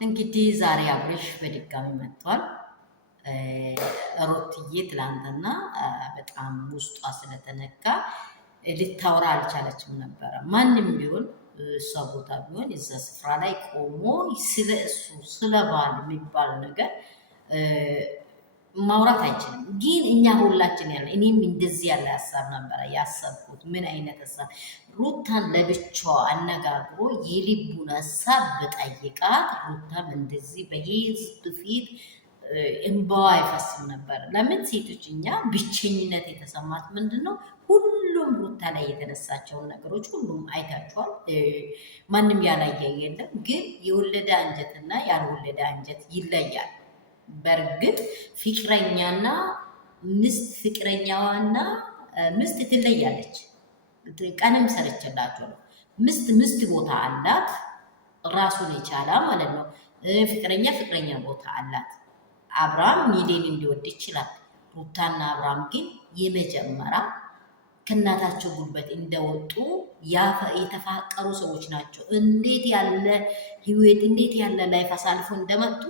እንግዲህ ዛሬ አብርሽ በድጋሚ መጥቷል። ሩትዬ ትላንትና በጣም ውስጧ ስለተነካ ልታወራ አልቻለችም ነበረ። ማንም ቢሆን እሷ ቦታ ቢሆን እዛ ስፍራ ላይ ቆሞ ስለ እሱ ስለ ባል የሚባል ነገር ማውራት አይችልም። ግን እኛ ሁላችን ያለ እኔም እንደዚህ ያለ ሀሳብ ነበረ ያሰብኩት። ምን አይነት ሀሳብ? ሩታን ለብቻዋ አነጋግሮ የልቡን ሀሳብ በጠይቃት ሩታም እንደዚህ በህዝብ ፊት እንባዋ አይፈስም ነበር። ለምን ሴቶች እኛ ብቸኝነት የተሰማት ምንድን ነው? ሁሉም ሩታ ላይ የተነሳቸውን ነገሮች ሁሉም አይታችኋል። ማንም ያላየ የለም። ግን የወለደ አንጀትና ያልወለደ አንጀት ይለያል። በእርግጥ ፍቅረኛና ሚስት ፍቅረኛዋና ሚስት ትለያለች። ቀንም ሰርችላቸው ነው። ሚስት ቦታ አላት ራሱን የቻላ ማለት ነው። ፍቅረኛ ቦታ አላት። አብርሃም ሚሊዮን እንዲወድ ይችላል። ሩታና አብርሃም ግን የመጀመሪያ ከእናታቸው ጉልበት እንደወጡ የተፋቀሩ ሰዎች ናቸው። እንዴት ያለ ህይወት እንዴት ያለ ላይፍ አሳልፎ እንደመጡ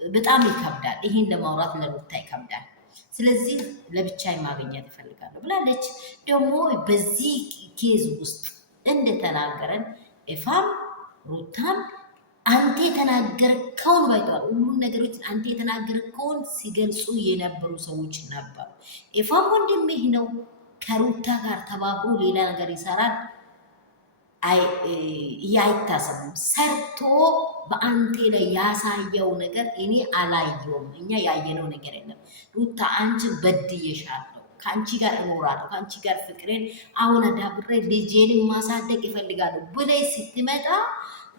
በጣም ይከብዳል። ይሄን ለማውራት ለሩታ ይከብዳል። ስለዚህ ለብቻ ማግኘት እፈልጋለሁ ብላለች። ደግሞ በዚህ ኬዝ ውስጥ እንደተናገረን ኤፋም ሩታም አንተ የተናገርከውን ባይቷል ሁሉን ነገሮች አንተ የተናገርከውን ሲገልጹ የነበሩ ሰዎች ነበሩ። ኤፋም ወንድምህ ነው፣ ከሩታ ጋር ተባብሮ ሌላ ነገር ይሰራል አይታሰብም። ሰርቶ በአንቴ ላይ ያሳየው ነገር እኔ አላየውም። እኛ ያየነው ነገር የለም። ሩታ አንቺ በድዬሻለሁ፣ ከአንቺ ጋር እኖራለሁ፣ ከአንቺ ጋር ፍቅሬን አሁን አዳብሬ ልጄንም ማሳደግ ይፈልጋለሁ ብለይ ስትመጣ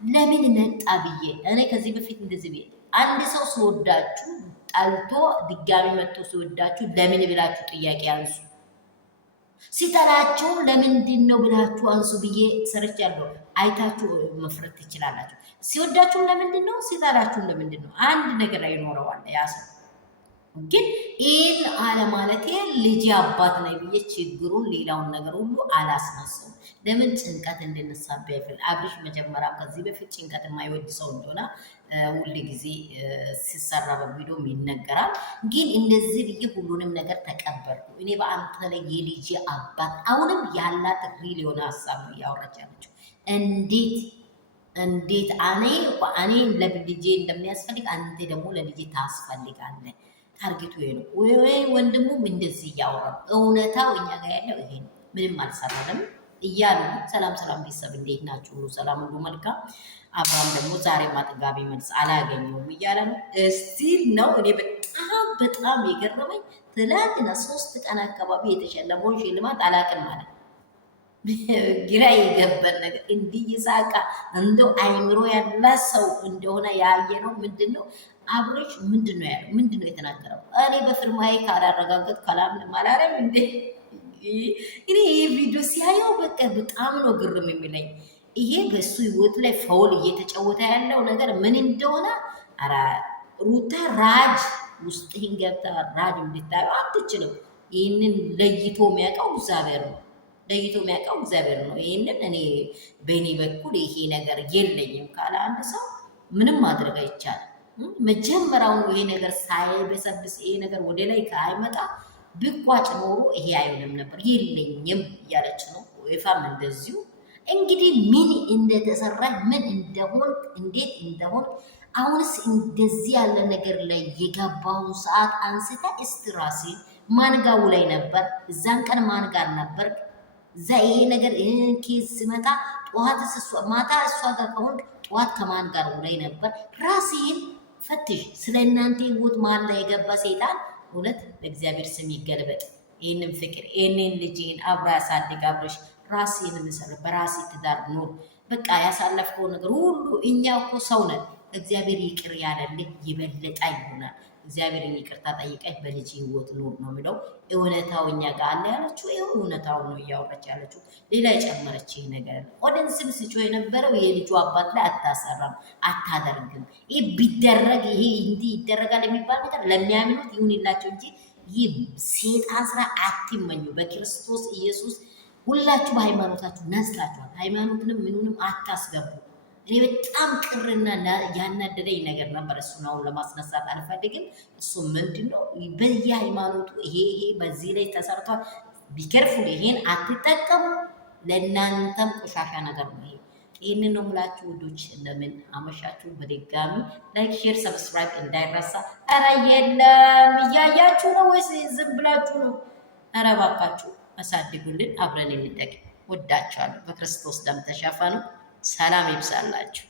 ለምን መጣ ብዬ እኔ ከዚህ በፊት እንደዚህ ብዬ አንድ ሰው ሲወዳችሁ ጠልቶ ድጋሚ መጥቶ ሲወዳችሁ ለምን ብላችሁ ጥያቄ አንሱ። ሲጠላችሁ ለምንድን ነው ብላችሁ አንሱ ብዬ ሰርቻለሁ። አይታችሁ መፍረድ ትችላላችሁ። ሲወዳችሁ ለምንድን ነው፣ ሲጠላችሁ ለምንድን ነው? አንድ ነገር ይኖረዋል ያ ሰው። ግን ይህን አለማለቴ ልጅ አባት ላይ ብዬ ችግሩን ሌላውን ነገር ሁሉ አላስነሳውም። ለምን ጭንቀት እንድነሳብህ አይፈል አብርሽ መጀመሪያ ከዚህ በፊት ጭንቀት የማይወድ ሰው እንደሆነ ሁሉ ጊዜ ሲሰራ በቪዲዮም ይነገራል። ግን እንደዚህ ብዬ ሁሉንም ነገር ተቀበልኩ። እኔ በአንተ ላይ የልጅ አባት አሁንም ያላት ሪል የሆነ ሀሳብ ነው እያወራች ያለችው። እንዴት እኔ ለልጄ እንደሚያስፈልግ አንተ ደግሞ ለልጄ ታስፈልጋለህ። ታርጌቱ ይሄ ነው። ወይ ወንድሙም እንደዚህ እያወራ እውነታው እኛ ጋር ያለው ይሄ ነው። ምንም አልሰራለም እያሉ ሰላም ቤተሰብ እንዴት ናችሁ? ሁሉ ሰላም፣ ሁሉ መልካም። አብርሃም ደግሞ ዛሬ አጥጋቢ መልስ አላገኘውም እያለ ነው እስቲል ነው። እኔ በጣም የገረመኝ ትላንትና 3 ቀን አካባቢ የተሸለመውን ሽልማት አላቅም ማለት ግራ የገባን ነገር እንዲህ ይሳቃ እንደው አይምሮ ያለ ሰው እንደሆነ ያየ ነው። ምንድነው አብርሽ ምንድነው ያለው? ምንድነው የተናገረው? እኔ በፍርማዬ ካላረጋገጥ ከላምን አላለም እንዴ? እኔ ይሄ ቪዲዮ ሲያየው በቃ በጣም ነው ግርም የሚለኝ። ይሄ በሱ ህይወት ላይ ፈውል እየተጫወተ ያለው ነገር ምን እንደሆነ አራ ሩታ ራጅ ውስጥህን ገብታ ራጅ እንድታየው አትችልም። ይህንን ለይቶ የሚያውቀው እግዚአብሔር ነው። ይህንን እኔ በእኔ በኩል ይሄ ነገር የለኝም ካለ አንድ ሰው ምንም ማድረግ አይቻልም። መጀመሪያውኑ ይሄ ነገር ሳይበሰብስ ይሄ ነገር ወደ ላይ ካይመጣ ብቋጭ ኖሮ ይሄ አይሆንም ነበር። የለኝም እያለች ነው። ወይፋም እንደዚሁ እንግዲህ ምን እንደተሰራ ምን እንደሆን እንዴት እንደሆን አሁንስ እንደዚህ ያለ ነገር ላይ የገባውን ሰዓት አንስታ እስትራሲ ማንጋው ላይ ነበር። እዛን ቀን ማን ጋር ነበር? እዛ ይሄ ነገር ኬዝ ሲመጣ ማታ እሷ ጋር ከሆንክ ጠዋት ከማን ጋር ላይ ነበር? ራስህን ፈትሽ። ስለ እናንተ ህይወት ማን ላይ የገባ ሴጣን እውነት በእግዚአብሔር ስም ይገልበጥ። ይህንን ፍቅር ይህንን ልጅን አብራ ያሳድግ። አብረሽ ራስህን ምሰል፣ በራሴ ትዳር ኑር። በቃ ያሳለፍከው ነገር ሁሉ እኛ እኮ ሰው ነን። እግዚአብሔር ይቅር ያለልህ ይበለጣ ይሆናል። እግዚአብሔርን ይቅርታ ጠይቀህ በልጅ ህይወት ኑር ነው የሚለው። እውነታው እኛ ጋር አለ ያለችው ይኸው እውነታው ነው እያወራች ያለችው። ሌላ የጨመረች ይህ ነገር ኦዲየንስም ሲጮህ የነበረው የልጁ አባት ላይ አታሰራም፣ አታደርግም። ይህ ቢደረግ ይሄ እንዲህ ይደረጋል የሚባል ነገር ለሚያምኑት ይሁንላቸው እንጂ ይህ ሴጣን ስራ አትመኙ። በክርስቶስ ኢየሱስ ሁላችሁ በሃይማኖታችሁ ነጽታችኋል። ሃይማኖትንም ምኑንም አታስገቡ። እኔ በጣም ቅርና ያናደደኝ ነገር ነበር። እሱን አሁን ለማስነሳት አልፈልግም። እሱ ምንድነው በየሃይማኖቱ ይሄ በዚህ ላይ ተሰርቷል። ቢከርፉል ይሄን አትጠቀሙ። ለእናንተም ቆሻሻ ነገር ነው ይሄ። ይህንን ነው የምላችሁ ውዶች። እንደምን አመሻችሁ። በድጋሚ ላይክ፣ ሼር፣ ሰብስክራይብ እንዳይረሳ። ኧረ የለም እያያችሁ ነው ወይስ ዝም ብላችሁ ነው? ኧረ እባካችሁ አሳድጉልን፣ አብረን እንደግ። ወዳችኋለሁ። በክርስቶስ ደም ተሸፈኑ። ሰላም ይብዛላችሁ።